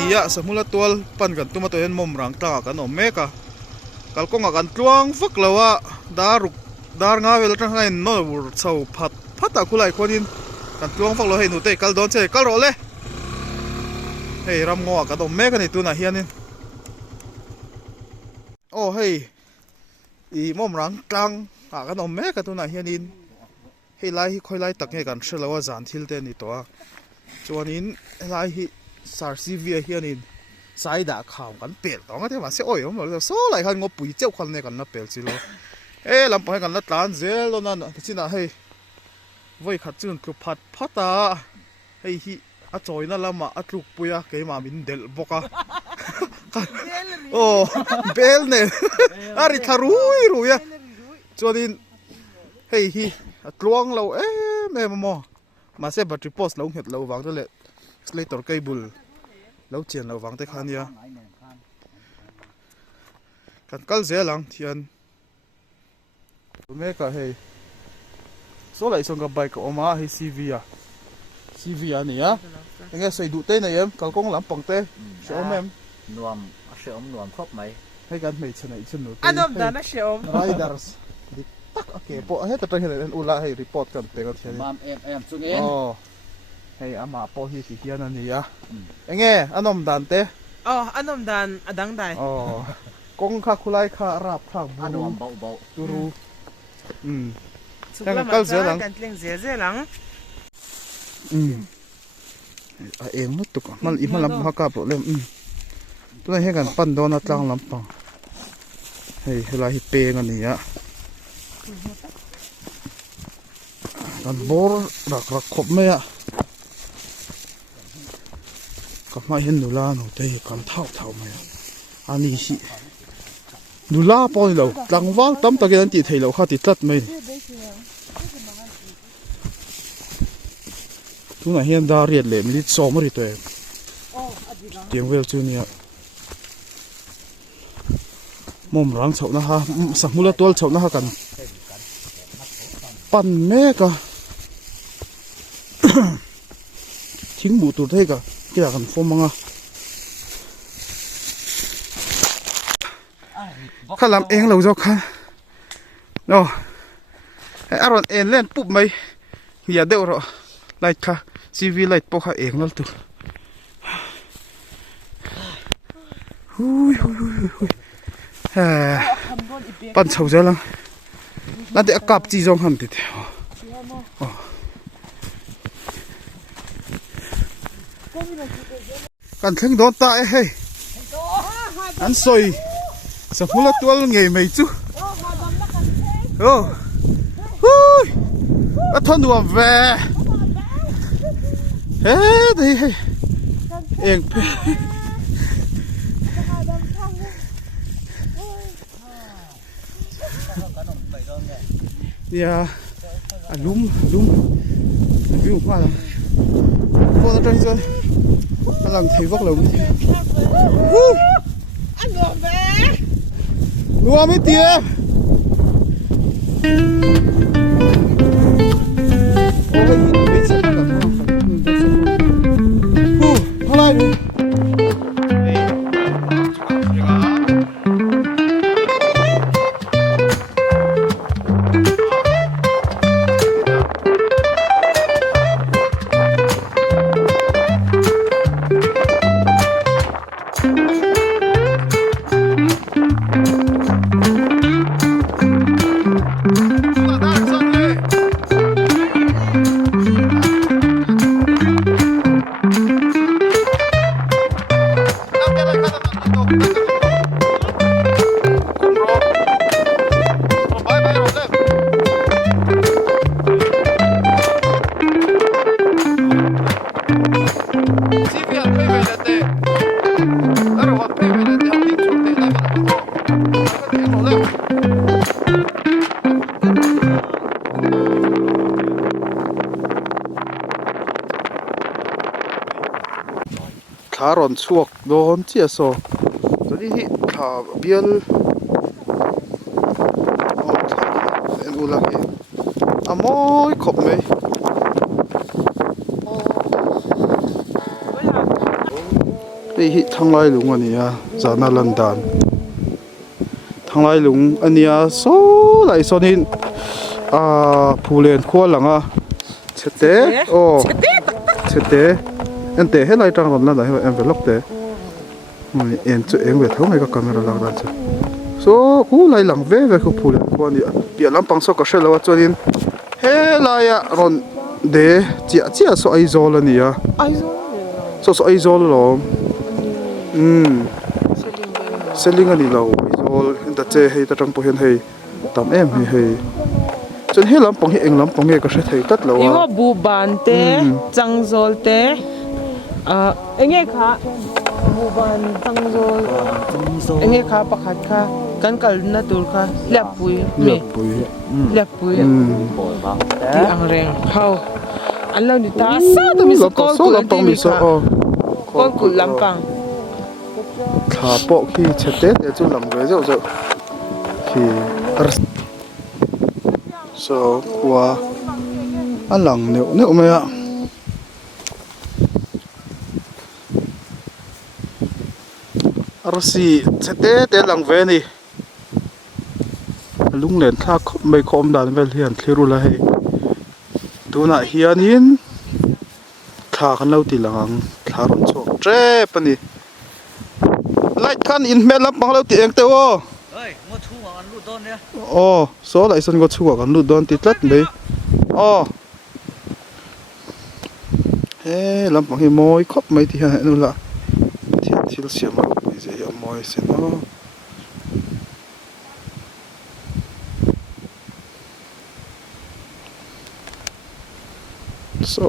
นี่สมุลตัวปันกันตัวมาตัวเห็นมุมรังตากันอมเมกะกัลกงกันตวงฟักเลวะดาร์งาเวลทั้งไงนอร์เสาพัดตะคุไลคนอินกันตวงฟักเราให้หนูเตะกัลโดนเชกัลโรเล่เฮ้ยรำงัวกันอมเมกันในตัวไหนเฮียนินโอ้เฮ้ยอีมุมรังกลางกันอมเมกันตัวไหนเฮียนินเฮ้ยไล่ค่อยไล่ตักให้กันเชื่อแล้วว่าจานทิลเตนี่ตัวจวนนี้ไล่สารซีเวียเฮียนินสายด่าข่าวกันเปลี่ยนต้องที่ว่าเสียโอ้ยผมบอกเลยโซ่ไหลกันงบปุ๋ยเจ้าคนในกันนับเปลี่ยนสิโลลำไปกันนัดตานเจ้าโลนั่นที่น่ะเฮ้ยไว้ขัดจุนคือพัดตาเฮ้ยฮิอาจอยนั่นละมาอัดลูกปุยอะเกี่ยมาบินเดลบกะโอ้เบลเนี่ยอาริทารุยอะจวนนี้เฮ้ยฮิกลวงเราแม่มาเสียบัตรโพสเราเห็นเราวางตัวเล็กสเลตตัวไกบุลแล้วเจียนเราวางแต่ขันยากันกัลเสียหลังเทียนแม่ก็ให้โซ่ไหลส่งกับใบกับออกมาให้ซีวีนี่อะยังไงใส่ดูเต้นยังกัลกงหลังป่องเต้เชื่อมแม่นวมเชื่อมนวมครบไหมให้กันไม่ชนะอีกชนุอันนั้นด่านะเชื่อมไรเดอร์สดิตักโอเคพอให้แต่ตอนเห็นอุลาให้รีพอร์ตกันเต็มที่มามสุเงินให้อามาพอที่ขี้เกียจนั่นนี่อะยังไงอันนั้นดันเต้อันนั้นด่านอดังได้กงข้าคุไลข้าราบข้าบุรุษตูรูยังกัลเสียหลังกันเลี้ยงเสียหลังเองนึกตุกมันอีมันลำพักกับเล่มตัวนี้ให้กันปั้นโดนตรังลำปังให้เวลาฮิเปกันนี่อะกันบอร์รักขบไหมอะกับมาเห็นดูลาหนูได้กันเท่าไหมอันนี้สิดูลาปอนเราหลังว่างตั้มตะเกียนตีไทยเราข้าติดตัดไหมทุกนายเห็นดาเรียดเลยมิลิซ้อมริตัวเองเตียงเวลจูเนี่ยมุมรังเฉานะฮะสักมุลตัวเฉานะฮะกันปั่นแม่ก็ทิ้งบูตุเท่ก็เกี่ยกันฟอมังอ่ะข้าลำเองเราจะข้าเนาะไอ้อารอนเอ็นเล่นปุ๊บไหมอย่าเดือดหรอไล่ค่ะซีวีไล่ปอกข้าเองนั่นตัวหุยปั่นเฉาจะลังนั่นเด็กกับจีจงหันติดกันถึงโดนตายเฮ้ยอันสวยสักมุลตัวเงี้ยไม่จู่โอ้ฮู้อัทนดูว่าเฮ้ยดีเองเนี่ยลุ่มวิวว่าพอเราใจจนกำลังเทวกเราอันนัวแม่นัวไม่เตี้ยโอ้ยไม่ใช่กับอะไรดู thla ron chuak don chia so chani hi thla bial en ula hi amoi khop mai hi thanglai lung ania zana landan thanglai lung ania so lai sonin phulen khua langa chete o chete ente helai tang ron la la envelope te en chu eng ve thau mai ka camera lang dan chu so khu lai lang ve ve khu phulen khua ni pia lampang so ka shela wa chuanin helai a ron de chia so ai zol ania so ai zol lo selling ani lo zol da che hei ta tang po hian hei tam em hei chun he lampang hi eng lampang nge ka hre thei tat lo iwa bu ban te changjol te enge kha bu ban changjol enge kha pakhat kha kan kal na tur kha lepui me lepui ti angreng khau anlo ni ta sa to mi so lampang mi so kol kul lampang thla po khi chete te chu lam re zo zo khi so wa alang ne me ya arsi chete te lang ve ni lung len thla khop mai khom dan vel hian thliru la hei tuna hianin thla kan lo ti lang thla ron chok tre pani light kan in mel lampang lo ti eng te wo ơi ngô thu mà ăn lụt don nhá so lại sân có chua kan lut don ti tlat mai he lampang hi moi khop mai ti ha nu la thian thil siam ma pi je ya moi se no so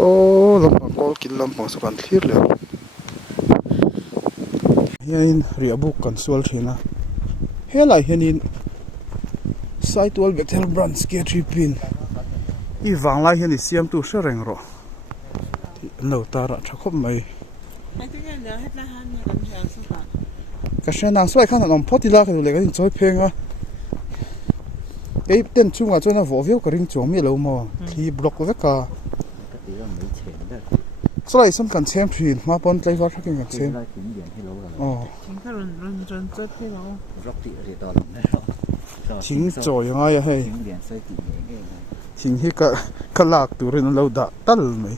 lampang kol kin lampang so kan thlir le hian ria buk kan sual thina helai hianin site wall betel branch ke tripin I wang lai hian I siam tu hre reng ro no tara thakop mai ka shanang swai khan an photi la ka le ka choi phenga ei ten chunga chona vo veu ka ring chom mi lo mo thi block veka Slai sam kan chem thin ma pon tlai war thakin kan chem thing choi nga ya hei thing hi ka lak turin lo da tal mai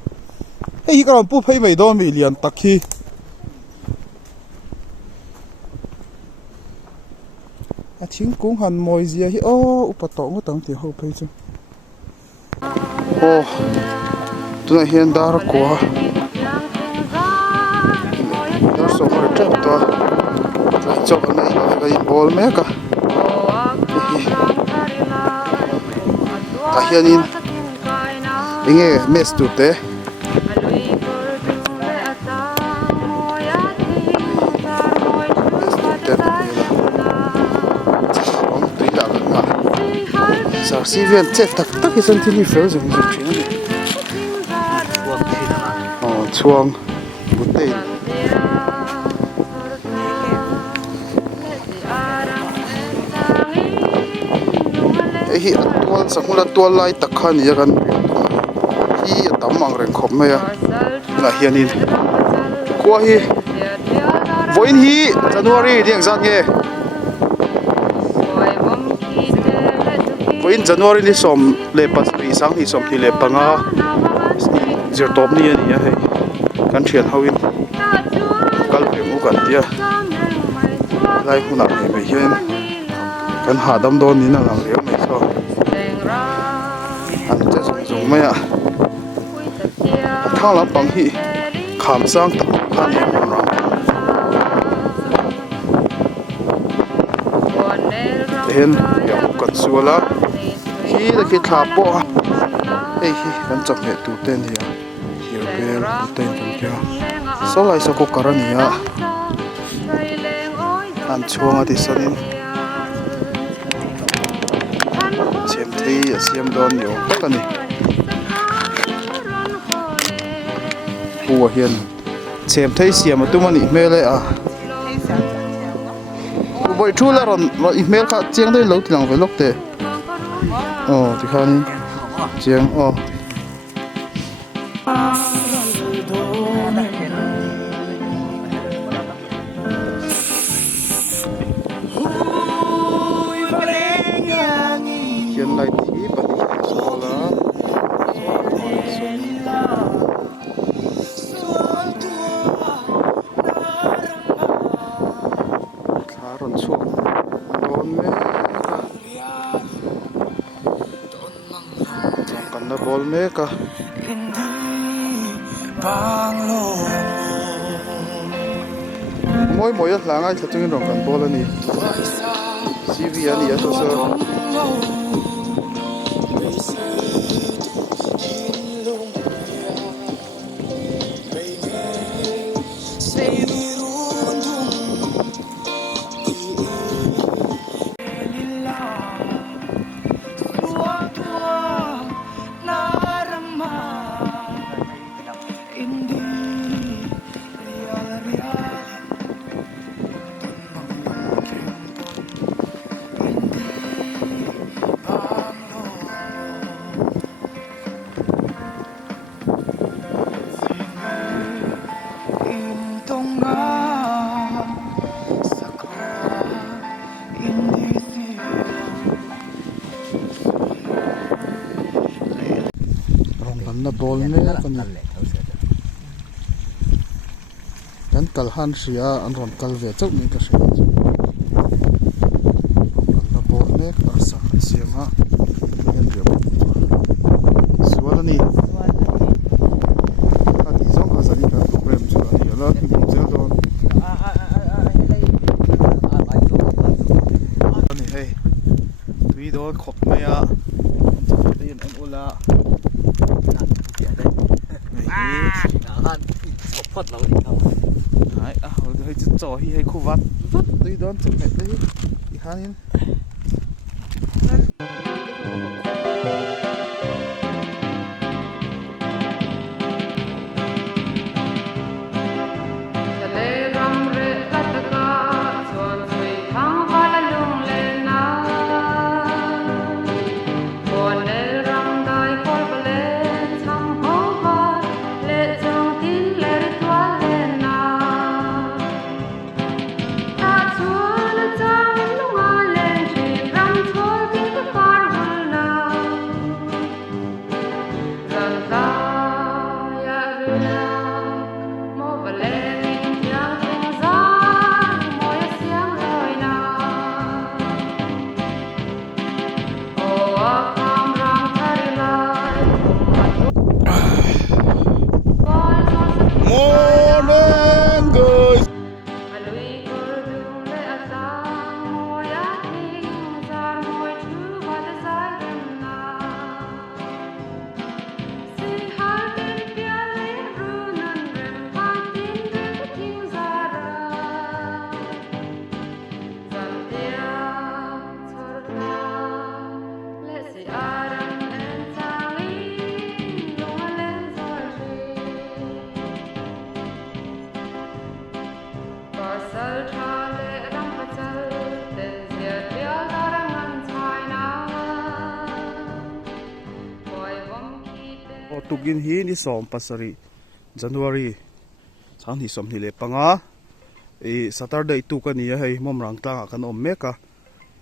hei ka pu phei mai do mi lian takhi a thing kung han moi zia hi upato ngo tang ti ho phei chu tuna hian dar ko dar so mar trap to tlai chok nei la in bol me ka ta hianin inge mes tu te sa si ven chef tak tak hi san thili fel zong zong thina ni chuang butei hi atwal sangula twal lai takhan ya kan hi atamang reng khop me ya na hianin kwa hi voin hi January ding zan nge voin January ni som le pas ri sang hi som thi le panga zir top ni ani ya hei kan thian hawin kal remu kan tia lai huna me hian kan hadam don ni na lang riam mai so an cha zung mai a thang lam pang hi kham sang tak khan hi ra hen ya kan suala hi da ki tha po ei hi kan chak he tu ten hi here bel ten kan kya so lai so ko karania an chuanga ti sanin chem thei asiam don yo takani huwa hian chém thấy xiêm mà tụi mình email đấy à bởi thu là rồi email khác chiang thấy lâu thì lòng phải lúc thế thì khai đi chiang hiện nay thì bạn số là Karon so don me kan na bol me ka moi moi la ngai chatung rong kan bol ani CV ani so so na bol me kan kal han ria an ron kal ve chau ni ka ria na bol me ka sa siama en ria suala ni ka ti song ka sa ni ka program chu ni ala ki ku zel don ni hey tui do khop me ya tin an ula phật lâu đi không? Đấy, hơi trò hi hay khu vắt vắt đi đón chụp mẹ đấy, đi khá lên. Tugin hi ni som pasari January sang ni som ni le panga Saturday tu ka ni hei Mawmrang Tlang kan om meka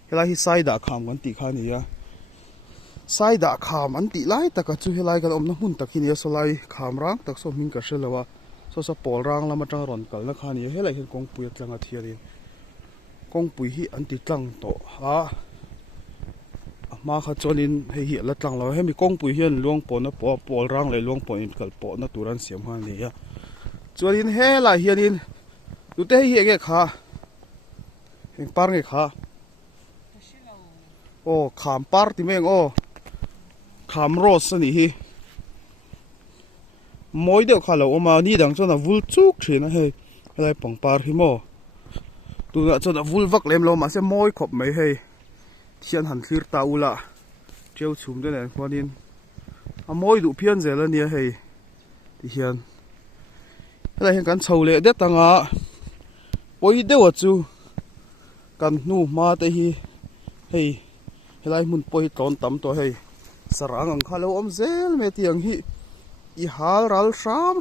hela hi saida kham kan ti kha ni ya saida kham an ti lai taka chu helai kan om na hun takin ya solai kham rang tak so min ka shelawa so pol rang lama tang ron kal na kha ni helai hin kong pui tlanga thiarin kong pui hi an ti tlang to ha ma kha chonin hi la tlang lo hemi kong pui hian luang po na po pol rang le luang po in kal po na turan siam han ni ya chonin he la hianin tu te hi nge kha heng par nge kha kham par ti meng kham ros ani hi moi de kha lo ma ni dang chona vul chuk thina he lai pang par hi mo tu na chona vul vak lem lo ma se moi khop mai he chian han thlir ta ula treo chum de nen khonin a moi du phian zel ania hei ti hian lại hiện căn sầu lệ đét tăng à ôi đeo chú căn nu ma tê hi hey lại muốn bôi tròn tắm to hey sarang ang khalo om zel me tiang hi i hal ral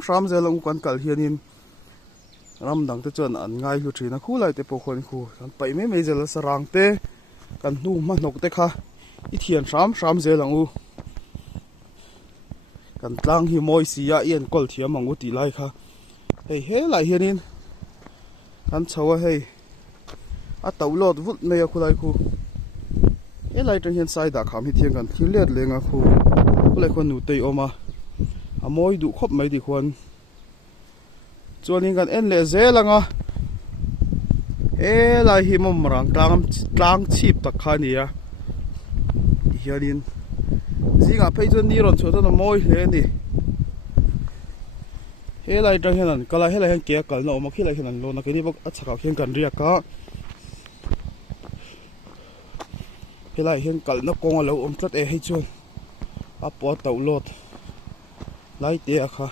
sham zelong kan kal hianin ram dang te chuan an ngai lu thina khu lai te po khon khu kan pai me zel sarang te kan nu ma nok te kha i thian sham zelang u kan tlang hi moi sia ien kol thiam ang u ti lai kha hei he lai hianin kan chawa hei a tawlot vut me a khulai khu he lai tang hian sai da kham hi thiang kan thil let lenga khu khulai khon nu tei oma a moi du khop mai di khon chuanin kan en le zelanga e lai hi Mawmrang Tlang chip tak kha nia hianin zinga phei chuan ni ron chho na moi hle ni he lai tang hian an kala he lai hian ke kal na oma khi lai hian an lo na ke ni bok a chaka khian kan ria ka he lai hian kal na kong a lo om tlat e hei chuan a po tau lot lai te a kha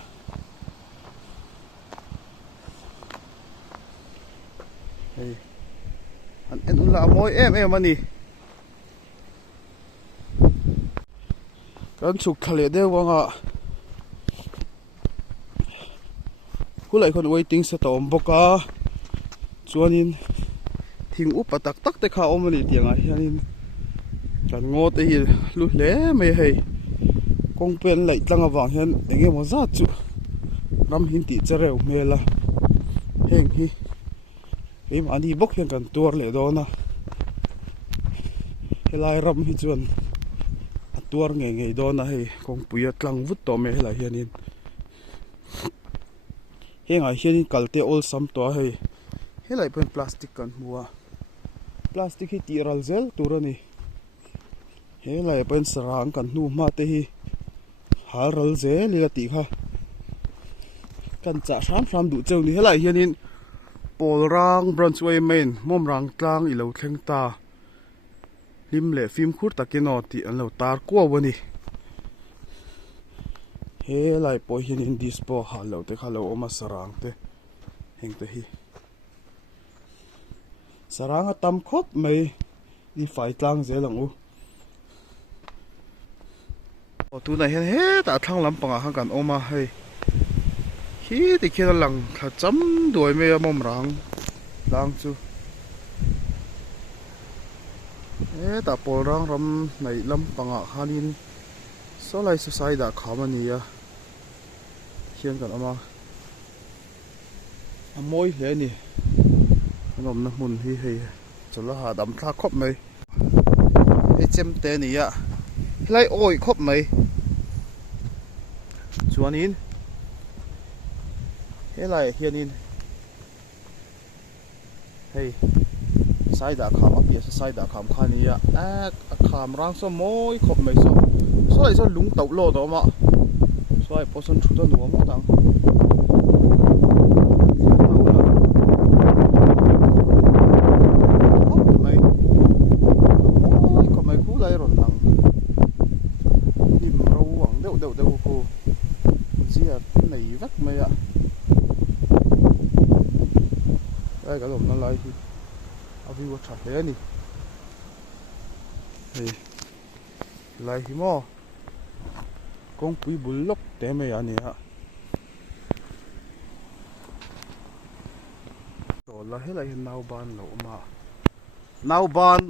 hey an en ula moi em ani kan chuk khale de wanga kulai khon waiting sa tom boka chuanin thing upa tak tak te kha omani tianga hianin kan ngo te hi lu hle me hei kong pen lai tlang awang hian enge mo za chu ram hin ti chereu mela heng hi em ani bok hian kan tur le do na helai ram hi chuan a tur nge do na hei kong puya tlang vut to me helai hianin hengai hianin kalte ol sam to hei helai pen plastic kan hua plastic hi ti ral zel turani helai pen sarang kan nu ma te hi hal ral zel li ti kha kan cha sham du cheu ni helai hianin polrang Brunsway main Mawmrang Tlang i lo thleng ta lim le phim khur takino ti an lo tar ko wani he lai po hianin dispo ha lo te kha lo oma sarang te heng te hi sarang a tam khop mai ni fai tlang zelang u o tu na hen he ta thlang lampanga han kan oma hei hi ti khian lang tha cham duai me Mawmrang Tlang chu e ta polrang ram nei lampanga khanin solai society da khamania khian kan ama amoi hle ni ngom na mun hi hei chola ha dam thla khop mai hm te ni ya hlai oi khop mai chuanin helai hianin hei sai da kham apia sai da kham khania a kham rang so moi khop mai so lai so lung tau lo do ma so ai poson thu da nuam tang mai moi khop mai ku lai ron nang nim ro wang deu ko zia nei vak mai a ai cả lồng nó lại thì avi vô chặt thế này thì lại thì mò con quý bún lốc té mày anh ạ rồi là hết lại nào ban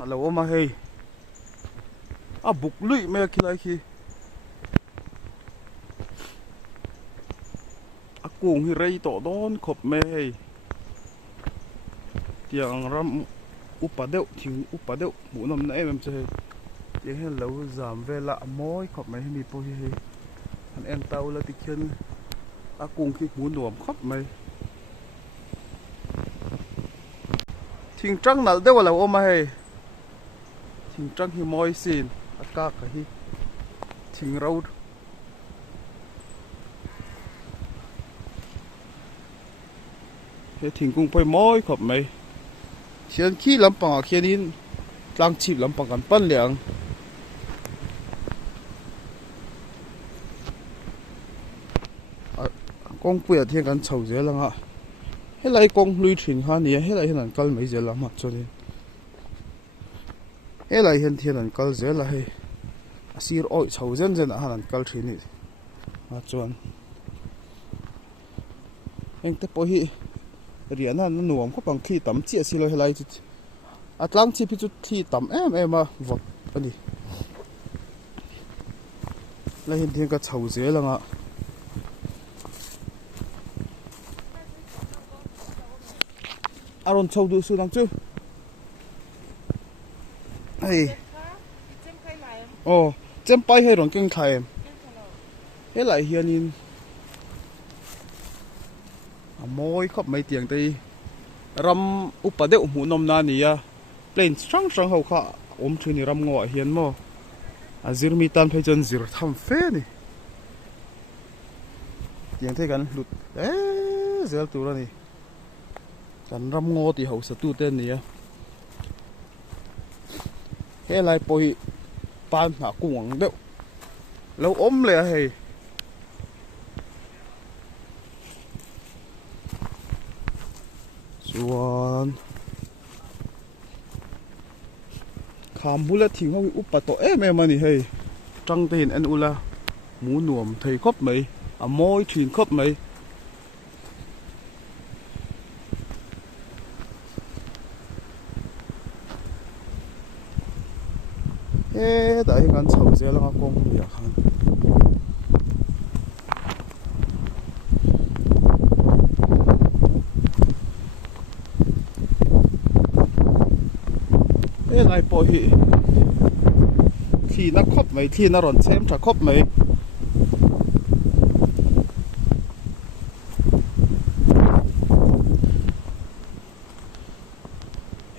lẩu mà hey à bục lụy mày kia lại khi à cuồng hi rây tổ đón khop mày hey tiếng ram upadeu thing upadeu mu nom na em chơi tiếng hen lâu giảm về lạ mối khop mày mi po hi anh em tao là ti khian a cùng khi muốn nuông khop mày thing trăng nal deu là ôm hay thing trăng hi moi xin a ka ka hi thing road he thing cung poi moi khop mày khian khi lampang khianin tlang chip lampang kan pan liang con bụi thiênกันchầu dễ lắm ạ hết lại con lùi thuyền ha nè hết lại hiện cần mấy dễ lắm ạ cho nên hết lại hiện thiên cần dễ là hay xíu oi chầu dân dân hiện cần thuyền này mà chọn anh ta bôi hi riêng là nó nuông có bằng khi tắm chia xí lôi hết lại Tlang chi pi chu thi tam em a vot ani la hin thing ka chho je langa aron chho du su dang chu hey oh chem pai he ron king khai em he lại hianin moi khop mai tiang tei ram upadeu mu nom na nia plain strong hậu khá thuyền ram ngọ hiền mò zir mi tan phải chân zir tham phê nè tiếng thấy gần lụt zir tu ra nè gần ram ngọ thì hậu sẽ tu tên nè cái lại bồi pan hạ cuồng đậu lâu ốm lẹ hay xuân khám bula thì không úp to em mà nè hay trăng tên anh ula mũ nuông thầy khóc mấy môi thuyền khóc mấy tại ngắn sầu dễ lắm con bây giờ khăn lại bồi khi nó khóc mấy khi nó ròn xem chả khóc mấy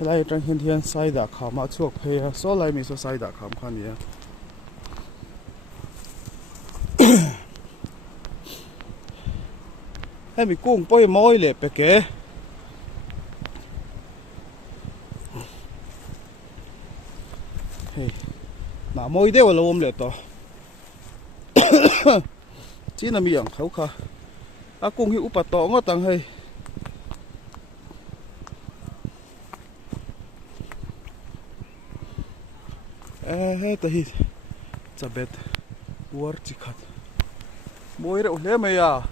lại trong hiện thiên sai đã khám mà chuộc phê số lại mình số sai đã khám khăn nhé hay mình cũng bồi môi lệ bề kế nà môi đeo là ôm lệ to chỉ là miệng khẩu khá cũng hiểu bà to ngó tăng hay это hit забет уарчикат мой ре улемая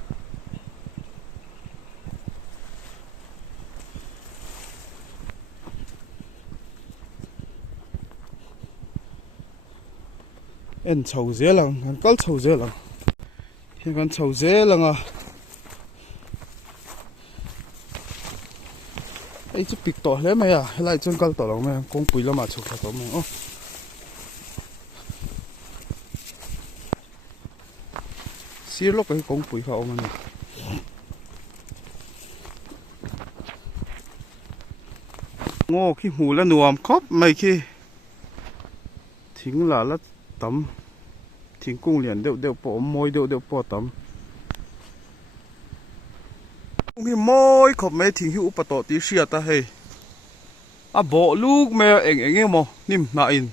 en chầu dễ lắm ăn col chầu dễ lắm hiện con chầu dễ lắm à ấy chứ bị tỏi lấy mày à lại chân col tỏi lòng mày con quỳ lắm mà chụp tỏi mày ô xí lúc cái con quỳ họ mà ngô khi mù là nuông khóc mày khi thính là tắm thính cung liền đều bỏ môi đều bỏ tắm khi môi khóc mấy thính hữu bắt tọt tí xia ta hay bỏ lúc mẹ em mà nim na in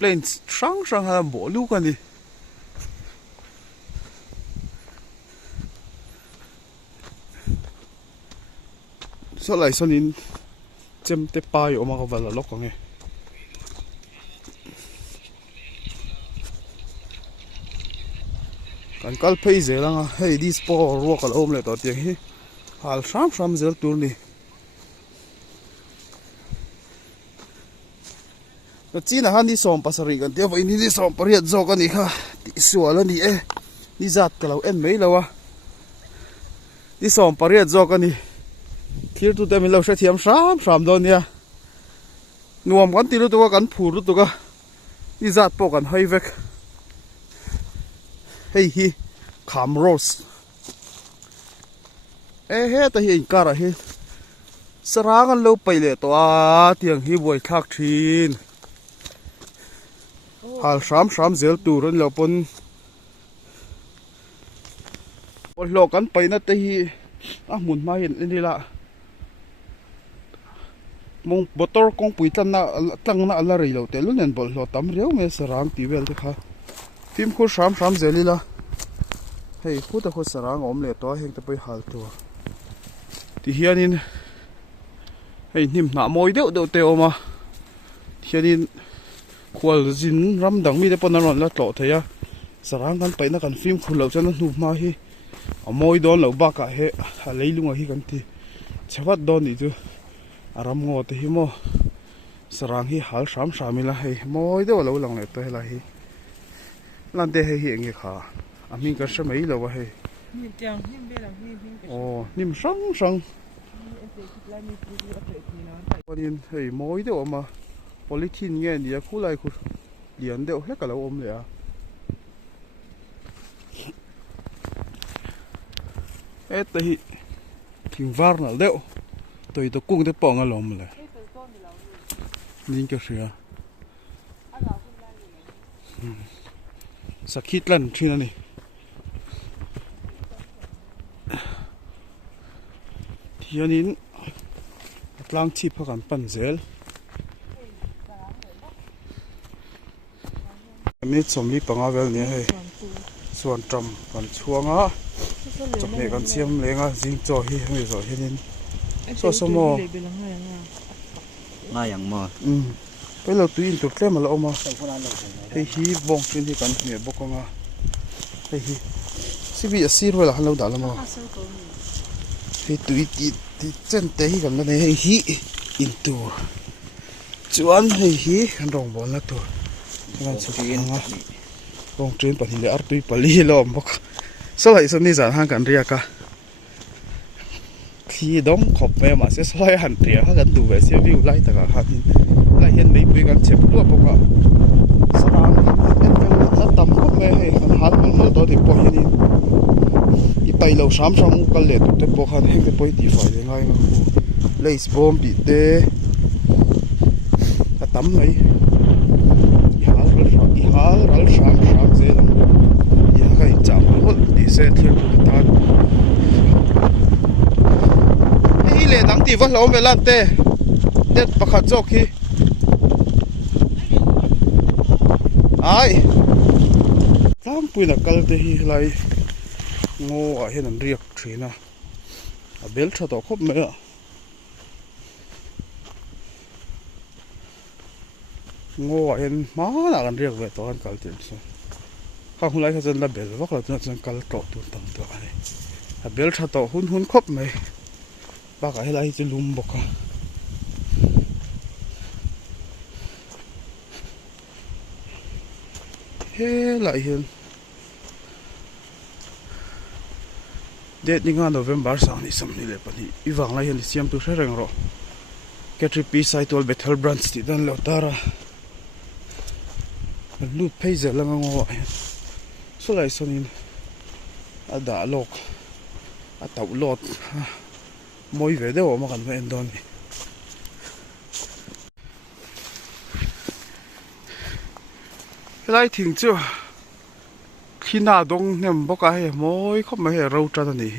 lên sáng hay bỏ lúc anh đi sao lại sao nín chém tép pai ở mà có vào là lóc nghe kan kal phei ze langa hei di sport ro kal om le to ti hi hal sam zel tur ni no chi na han di som pasari kan te voi ni di som pariat zo kan ni kha ti suala ni e ni zat kalau en mei lawa di som pariat zo kan ni thir tu te min lo sha thiam sam do nia nuam kan ti lu tu kan phur tu ka ni zat po kan hoi vek hey hi kham rose he ta hi kara hi sarang an lo paile to a tiang hi boi thak thin hal sam zel turun lo pon lo kan paina te hi a mun ma hin ni la mong motor kong pui tlang na ala rei lo te lu nen bol lo tam reu me sarang ti vel te kha phim khu sam zelila hei khu ta khu sarang om le to heng ta poi hal to ti hianin hei nim na moi deuh deuh te oma hianin khual zin ram dang mi te pon ron la tlo theya sarang kan paina kan film khulo chan nu ma hi moi don lo ba ka he a leilunga hi kan ti chawat don ni chu aram ngo te hi mo sarang hi hal sham shamila hei moi deuh lo lang le to hela hi lan te hei hi enge kha amin ka sha mai lo wa hei nim sang sang panin hei moi deuh ama polythene nge ni a khulai khu lian deuh hlek alo om le a eta hi thing var nal deuh toi to kung te pong alom le ning ka ria sakit lan thina ni hianin tlang chi pha kan pan zel mi chomli panga vel ni hei suan tram kan chuanga chom ne kan siam lenga jing cho hi hei zo hianin so somo nga yang mo bây giờ tụi in tụt lên mà lão mà hay hi bông trên thì cần nhẹ bốc con à hay hi xí bị xí rồi là hắn lâu đã lắm mà hay tụi thì chân té hi cần này hay hi in tù chuan hay hi hắn rong bón là tù hắn chụp in à bông trên bẩn thì art tụi bali lom bốc sau lại xong đi dàn hàng cần ria cả khi đóng khop về mà sẽ xoay hẳn ria hắn cần tù về sẽ view lại tất cả hắn lại hiện mấy bữa gần chép luôn bốc à sáng em phải tầm khop về hay hắn hắn nó đó thì bỏ hiện đi đi bay lâu sám xong cái lệ tụt bốc hắn hết cái bôi đi phải để ngay mà lấy bom bị tê ta tắm mấy ihal ral sám dễ lắm ya cái chạm hốt đi xe thiệt tụt tan đi lệ nắng thì vẫn lâu về lan tê tết bạc hạt dọc khi ai tam pui na kal te hi lai ngo a hen an riak thina a bel tha to khop me a ngo a hen ma na kan riak ve to an kal ten so ka hulai kha chen la bel wak la chen kal to tu tam to ani a bel tha to hun khop me ba ka helai che lum boka he lại hiện date ni nga November sang ni sam ni le pani iwang la hiện siam tu hre reng ro ketri pi sai tol bethel branch ti dan lo tara lut phei zel la ngo so lai sonin ada lok a tau lot moi ve de o ma kan ven don ni lại thỉnh chưa khi nào đông nem bốc cái mỗi không mấy rau tra này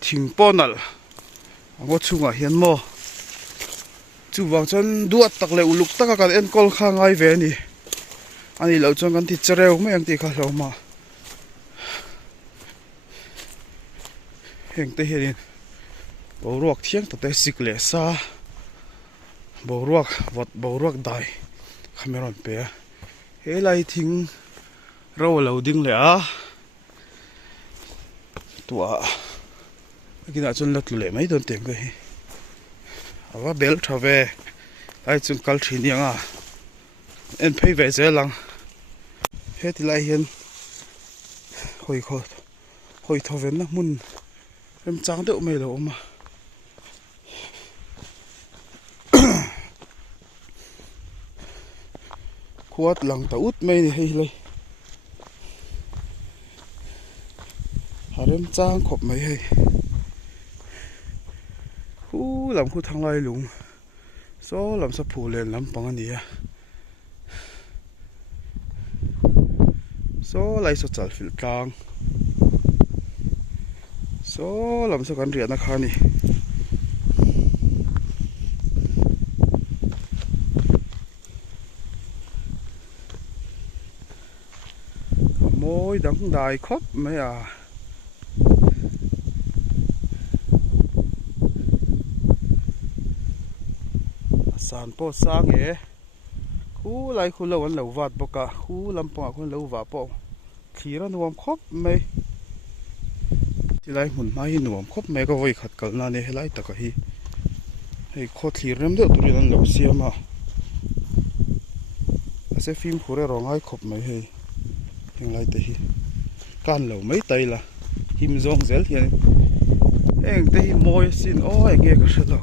thỉnh pon al ngô chung à hiền mò chú vàng chân đuat tắc lệ uluk tắc cái en col khang ai về nè anh ấy lâu chân cái thịt chereu mấy anh tí khá lâu mà hiện tại hiện bầu ruột thiêng tụi tay xịt lệ sa bầu ruột vọt bầu ruột đại Cameron pe he lai thing ro lo ding le a tua kina chun lat le mai don teng ko hi awa bel thave ai chun kal thini anga en phei ve ze lang he ti lai hian hoi thoven na mun em chang deuh mai lo ma khuat lang ta ut mai ni hei lai harem chang khop mai hei khu lam khu thang lai lung so lam sa phu len lam pang ani a so lai so chal fil tlang so lam sa kan ria na kha ni moi môi đắng đài khóc mấy à sàn po sang nghe khu lại khu lâu anh lâu vặt bọc cả khu làm po khu lâu vặt po khi ra nuông khóc mấy thì lại muốn mai nuông khóc mấy cái voi khát cẩn na này lại tất cả hi hay khó khi rem được tụi anh lâu xia mà sẽ phim khu ra rong ai khóc mấy hay hiện lại thì can lâu mấy tay là him zong zel hiện anh thấy môi xin ôi nghe cái sự đâu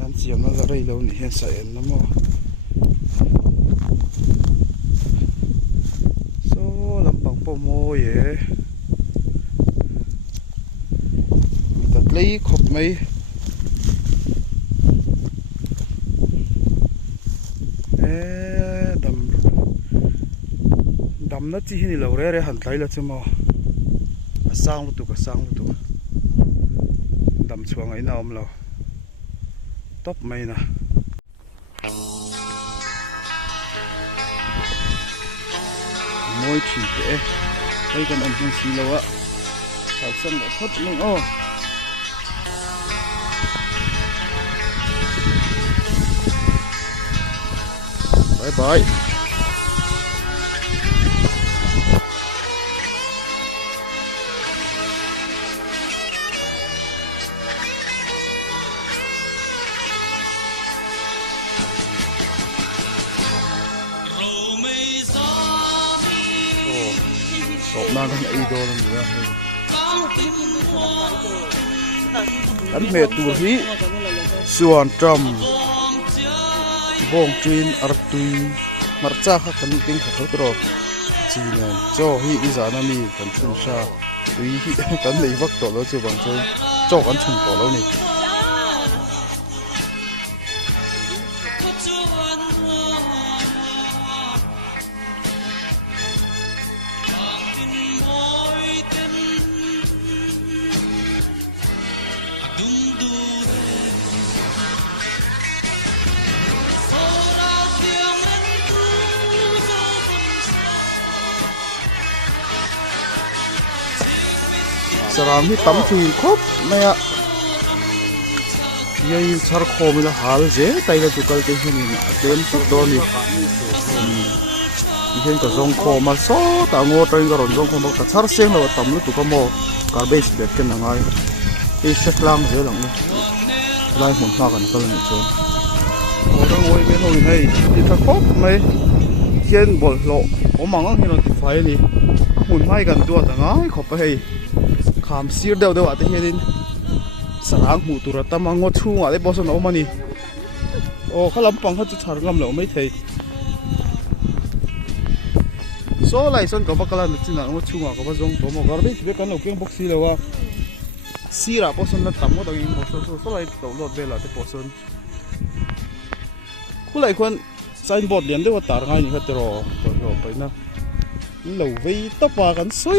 anh chị em nó ra đây lâu nè hiện sài nó mà số làm bằng po môi vậy đặt lấy khóc mấy đầm nó chỉ hình lâu rồi hẳn tay là chứ mà sang một tụ đầm xuống ấy nào ông lâu top mày nè môi chỉ để đây còn ông không xí lâu á thảo sân đã thoát mình ô bye bye na kan idol ang dia kan me tu hi suan tram bong trin artui marcha kha kan ting kha thotro chinan cho hi izana mi kan chun sha tui hi kan nei vak to lo chu bang cho kan chun to lo ni Saram hi tam thi khop mày ạ yai char kho mi la hal je tai la chukal te hin tem suk do ni hian ka zong kho ma so ta ngo train ga ron zong kho ma ka char seng la tam lu tu ka mo garbage bag ken ngai e shaklang je lang ni lai mun ma kan kal ni chon orang oi be ho ni hei ti tha khop mai hian bol lo o mang hi notify ni mun mai kan tu ta ngai khop pa hei kham sir deuh deuh ate hianin sarang hmu tur atama ngo chhunga le boson omani o khalam pang kha chu thar ngam lo mai thei so lai son ka bakala na china ngo chhunga ka ba jong to mo garbage be kan lo keng box si lewa sira boson na tam mo dang mo so lai to lot bela te boson khulai khon signboard lian de wa tar ngai ni khatero to pai na lâu vây tóc vào gần xoay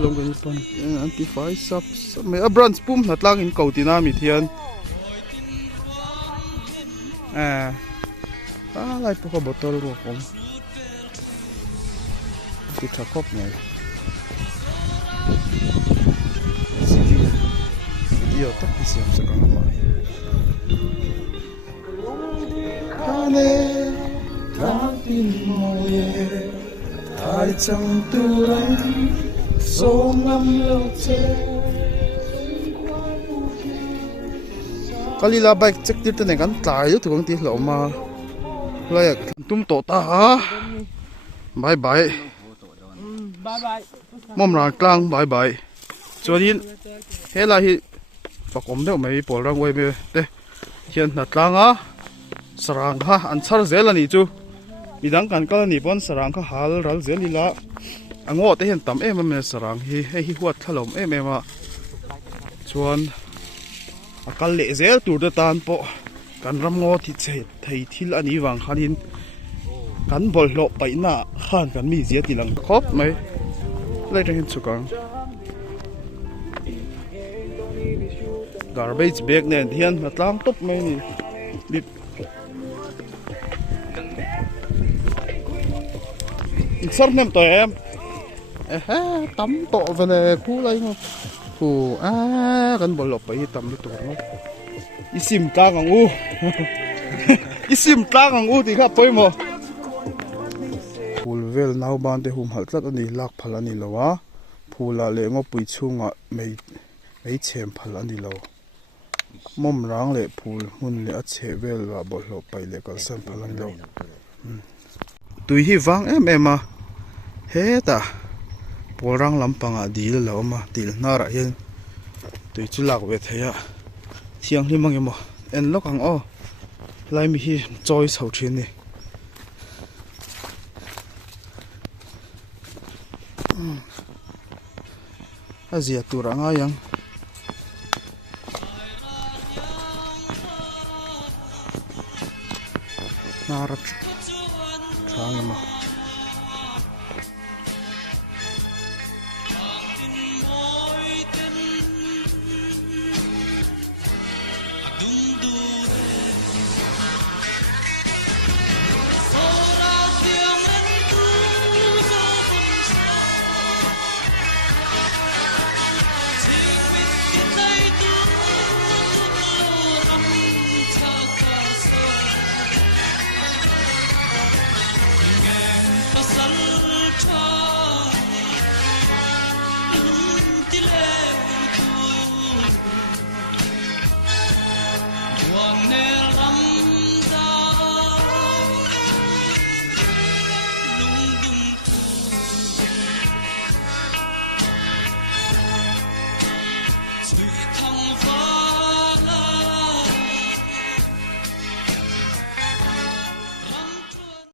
lông cái phần anti-fire sub mấy brand pum thật lang in cầu tì nam mi thiên lại có bottle của con thì thà cốc này yêu tóc thì xem sẽ còn lại ane tin môi ai chẳng tu anh số ngâm lâu che kalila bike check tir te ne kan tlai yu thung ti hlo ma lai tum to ta ha bye bye Mawmrang Tlang bye bye chuanin hela hi pakom deuh mai pol rang wei me te hian na tlanga sarang ha an char zel ani chu midang kan kal ni pon sarang kha hal ral zelila ango te hen tam em me sarang hi huat thalom em a chuan akal le zel tur da tan po kan ram ngo thi che thei thil ani wang khanin kan bol lo paina khan kan mi zia tilang khop mai lai hen chukang garbage bag nen hian na tlang top mai ni sắp nem tỏi em tắm tọ về này khu lấy không khu gần bỏ lọp ấy tắm đi tỏi không isim tlang ang u isim tlang ang u thì khác bơi mà phul vel nau ban te hum hal tlat ani lak phal ani lowa phula le ngo pui chunga mei chem phal ani lo Mawmrang le phul mun le a che vel wa bol lo pai le kal san phal ani lo tui hi wang em a he ta porang lampanga dil lo ma til nara hian tui chu lak ve theya thiang hlimang emo en lok ang o lai mi hi choi chho thin ni azia turanga yang nara thang emo